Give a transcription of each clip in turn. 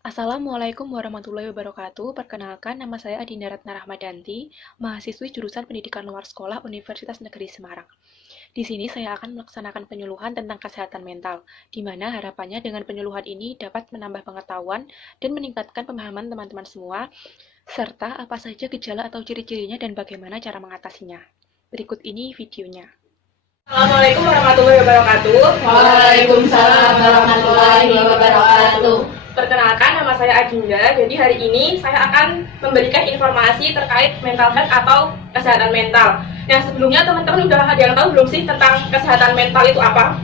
Assalamualaikum warahmatullahi wabarakatuh. Perkenalkan, nama saya Adinda Ratna Rahmadanti, mahasiswi jurusan Pendidikan Luar Sekolah Universitas Negeri Semarang. Di sini saya akan melaksanakan penyuluhan tentang kesehatan mental, di mana harapannya dengan penyuluhan ini dapat menambah pengetahuan dan meningkatkan pemahaman teman-teman semua, serta apa saja gejala atau ciri-cirinya dan bagaimana cara mengatasinya. Berikut ini videonya. Assalamualaikum warahmatullahi wabarakatuh. Waalaikumsalam warahmatullahi wabarakatuh. Perkenalkan, nama saya Adinda. Jadi hari ini saya akan memberikan informasi terkait mental health atau kesehatan mental. Nah, sebelumnya teman-teman udah ada yang tahu belum sih tentang kesehatan mental itu apa?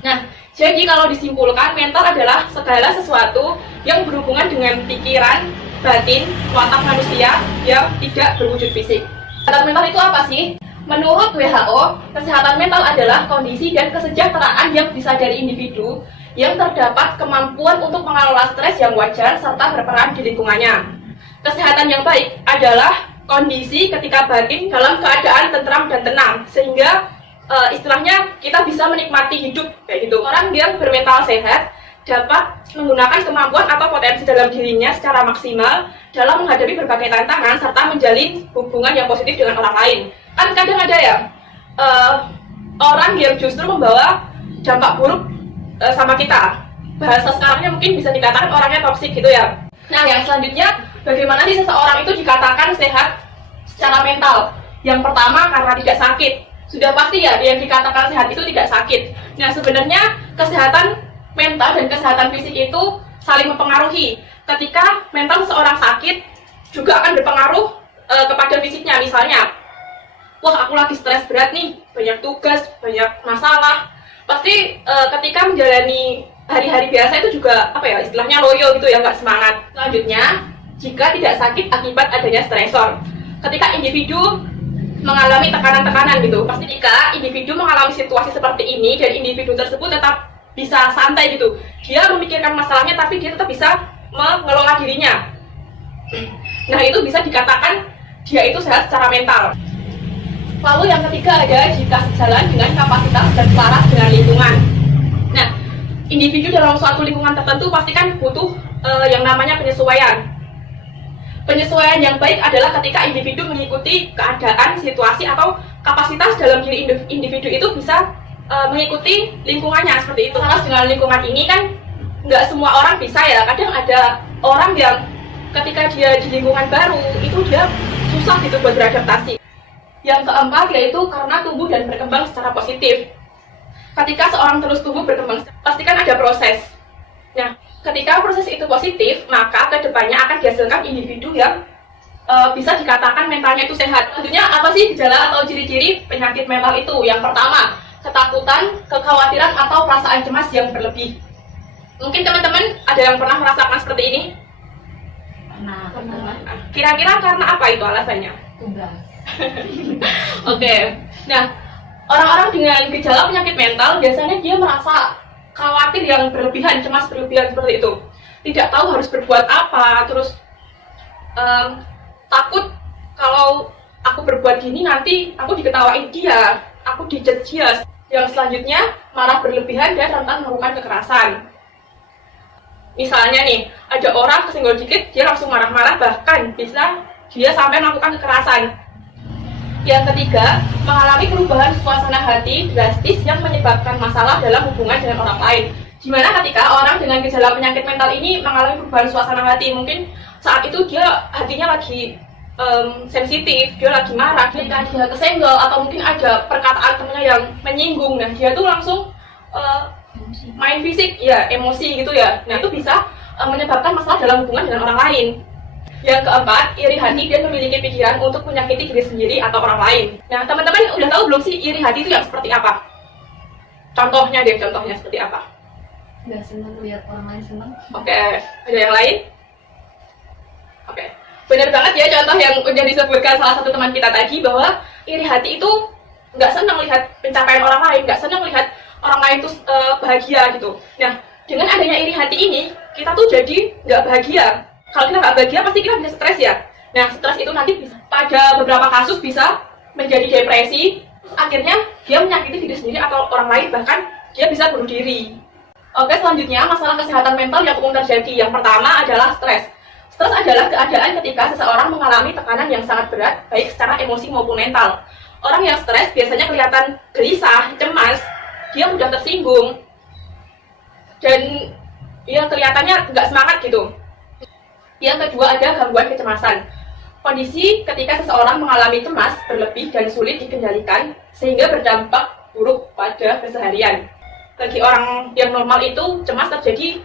Nah, jadi kalau disimpulkan, mental adalah segala sesuatu yang berhubungan dengan pikiran, batin, watak manusia yang tidak berwujud fisik. Kesehatan mental itu apa sih? Menurut WHO, kesehatan mental adalah kondisi dan kesejahteraan yang disadari individu yang terdapat kemampuan untuk mengelola stres yang wajar serta berperan di lingkungannya. Kesehatan yang baik adalah kondisi ketika batin dalam keadaan tentram dan tenang, sehingga istilahnya kita bisa menikmati hidup kayak gitu. Orang yang bermental sehat dapat menggunakan kemampuan atau potensi dalam dirinya secara maksimal dalam menghadapi berbagai tantangan serta menjalin hubungan yang positif dengan orang lain. Kan kadang ada ya orang yang justru membawa dampak buruk sama kita. Bahasa sekarangnya mungkin bisa dikatakan orangnya toksik gitu ya. Nah, yang selanjutnya, bagaimana sih seseorang itu dikatakan sehat secara mental? Yang pertama, karena tidak sakit. Sudah pasti ya, yang dikatakan sehat itu tidak sakit. Nah, sebenarnya kesehatan mental dan kesehatan fisik itu saling mempengaruhi. Ketika mental seseorang sakit, juga akan berpengaruh kepada fisiknya. Misalnya, wah, aku lagi stres berat nih, banyak tugas, banyak masalah. Pasti ketika menjalani hari-hari biasa itu juga istilahnya loyo gitu ya, nggak semangat. Selanjutnya, jika tidak sakit akibat adanya stresor, ketika individu mengalami tekanan-tekanan gitu, pasti jika individu mengalami situasi seperti ini dan individu tersebut tetap bisa santai gitu, dia memikirkan masalahnya tapi dia tetap bisa mengelola dirinya. Nah, itu bisa dikatakan dia itu sehat secara mental. Lalu yang ketiga ada jika sejalan dengan kapasitas dan selaras dengan lingkungan. Nah, individu dalam suatu lingkungan tertentu pasti kan butuh yang namanya penyesuaian. Penyesuaian yang baik adalah ketika individu mengikuti keadaan, situasi, atau kapasitas dalam diri individu itu bisa mengikuti lingkungannya seperti itu. Karena dengan lingkungan ini kan nggak semua orang bisa ya. Kadang ada orang yang ketika dia di lingkungan baru itu dia susah gitu buat beradaptasi. Yang keempat yaitu karena tumbuh dan berkembang secara positif. Ketika seorang terus tumbuh berkembang, pasti kan ada proses. Nah, ketika proses itu positif, maka kedepannya akan dihasilkan individu yang bisa dikatakan mentalnya itu sehat. Selanjutnya, apa sih gejala atau ciri-ciri penyakit mental itu? Yang pertama, ketakutan, kekhawatiran, atau perasaan cemas yang berlebih. Mungkin teman-teman ada yang pernah merasakan seperti ini? Pernah. Kira-kira karena apa itu alasannya? Tugas. Oke. Nah, orang-orang dengan gejala penyakit mental biasanya dia merasa khawatir yang berlebihan, cemas berlebihan seperti itu. Tidak tahu harus berbuat apa, terus takut kalau aku berbuat gini nanti aku diketawain dia, aku dijudge dia. Yang selanjutnya marah berlebihan dan rentan melakukan kekerasan. Misalnya nih, ada orang kesenggol dikit dia langsung marah-marah, bahkan bisa dia sampai melakukan kekerasan. Yang ketiga, mengalami perubahan suasana hati drastis yang menyebabkan masalah dalam hubungan dengan orang lain. Dimana ketika orang dengan gejala penyakit mental ini mengalami perubahan suasana hati, mungkin saat itu dia hatinya lagi sensitif, dia lagi marah, ketika dia kesenggol atau mungkin ada perkataan temannya yang menyinggung, nah dia tuh langsung main fisik, ya emosi gitu ya. Nah itu bisa menyebabkan masalah dalam hubungan dengan orang lain. Yang keempat, iri hati dan memiliki pikiran untuk menyakiti diri sendiri atau orang lain. Nah, teman-teman udah tahu belum sih iri hati itu yang seperti apa? Contohnya seperti apa? Nggak senang lihat orang lain senang. Oke, ada yang lain? Oke, benar banget ya contoh yang udah disebutkan salah satu teman kita tadi, bahwa iri hati itu nggak senang lihat pencapaian orang lain, nggak senang lihat orang lain tuh bahagia gitu. Nah, dengan adanya iri hati ini, kita tuh jadi nggak bahagia. Kalau kita nggak bahagia, pasti kita bisa stres ya. Nah, stres itu nanti bisa, pada beberapa kasus bisa menjadi depresi. Akhirnya dia menyakiti diri sendiri atau orang lain, bahkan dia bisa bunuh diri. Oke, selanjutnya masalah kesehatan mental yang umum terjadi. Yang pertama adalah stres. Stres adalah keadaan ketika seseorang mengalami tekanan yang sangat berat, baik secara emosi maupun mental. Orang yang stres biasanya kelihatan gelisah, cemas, dia mudah tersinggung, dan ya kelihatannya nggak semangat gitu. Yang kedua ada gangguan kecemasan. Kondisi ketika seseorang mengalami cemas berlebih dan sulit dikendalikan, sehingga berdampak buruk pada keseharian. Bagi orang yang normal itu cemas terjadi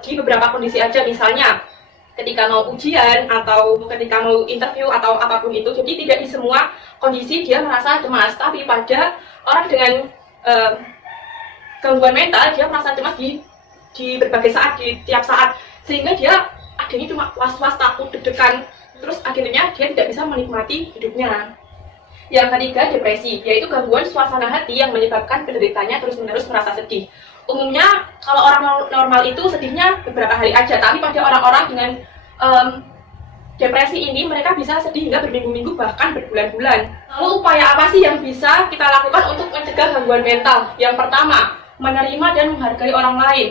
di beberapa kondisi aja, misalnya ketika mau ujian atau ketika mau interview atau apapun itu. Jadi tidak di semua kondisi dia merasa cemas, tapi pada orang dengan gangguan mental dia merasa cemas di berbagai saat, di tiap saat, sehingga dia akhirnya cuma was-was, takut, deg-degan, terus akhirnya dia tidak bisa menikmati hidupnya. Yang ketiga, depresi, yaitu gangguan suasana hati yang menyebabkan penderitanya terus-menerus merasa sedih. Umumnya, kalau orang normal itu sedihnya beberapa hari aja, tapi pada orang-orang dengan depresi ini, mereka bisa sedih hingga berminggu-minggu, bahkan berbulan-bulan. Lalu upaya apa sih yang bisa kita lakukan untuk mencegah gangguan mental? Yang pertama, menerima dan menghargai orang lain.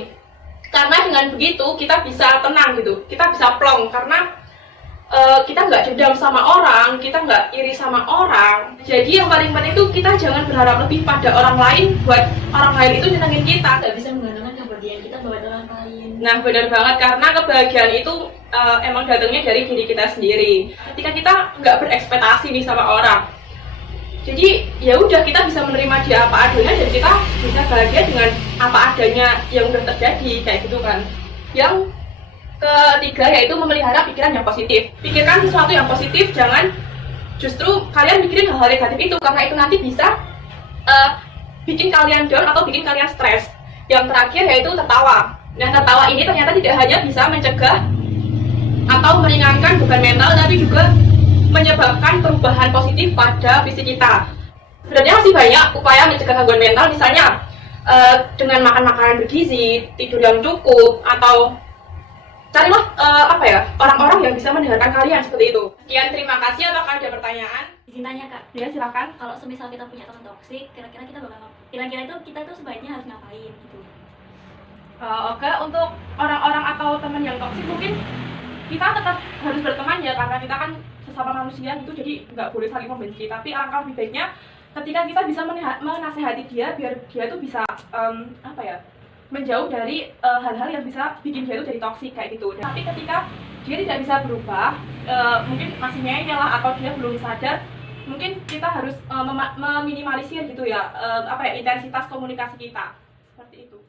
Karena dengan begitu, kita bisa tenang gitu, kita bisa plong, karena kita nggak dendam sama orang, kita nggak iri sama orang. Jadi yang paling penting itu kita jangan berharap lebih pada orang lain, buat orang lain itu nyenengin kita. Nggak bisa menggunakan kebahagiaan kita buat orang lain. Nah, benar banget, karena kebahagiaan itu emang datangnya dari diri kita sendiri. Ketika kita nggak berekspektasi nih sama orang, jadi ya udah, kita bisa menerima dia apa adanya dan kita bisa bahagia dengan apa adanya yang udah terjadi, kayak gitu kan. Yang ketiga yaitu memelihara pikiran yang positif. Pikirkan sesuatu yang positif, jangan justru kalian mikirin hal-hal negatif itu, karena itu nanti bisa bikin kalian down atau bikin kalian stres. Yang terakhir yaitu tertawa. Nah, tertawa ini ternyata tidak hanya bisa mencegah atau meringankan beban mental, tapi juga menyebabkan perubahan positif pada fisik kita. Sebenarnya masih banyak upaya mencegah gangguan mental, misalnya dengan makan makanan bergizi, tidur yang cukup, atau carilah orang-orang yang bisa mendengarkan kalian seperti itu. Sekian, terima kasih. Apakah ada pertanyaan? Izin tanya Kak, Ya, silakan. kalau semisal kita punya teman toksik, kira-kira kita tuh sebaiknya harus ngapain gitu? Oke, untuk orang-orang atau teman yang toksik mungkin kita tetap harus berteman ya, karena kita kan sesama manusia gitu, jadi nggak boleh saling membenci. Tapi alangkah lebih baiknya ketika kita bisa menasehati dia biar dia tuh bisa menjauh dari hal-hal yang bisa bikin dia tuh jadi toksik kayak gitu. Tapi ketika dia tidak bisa berubah, mungkin masih ngeyel lah atau dia belum sadar, mungkin kita harus meminimalisir gitu ya intensitas komunikasi kita seperti itu.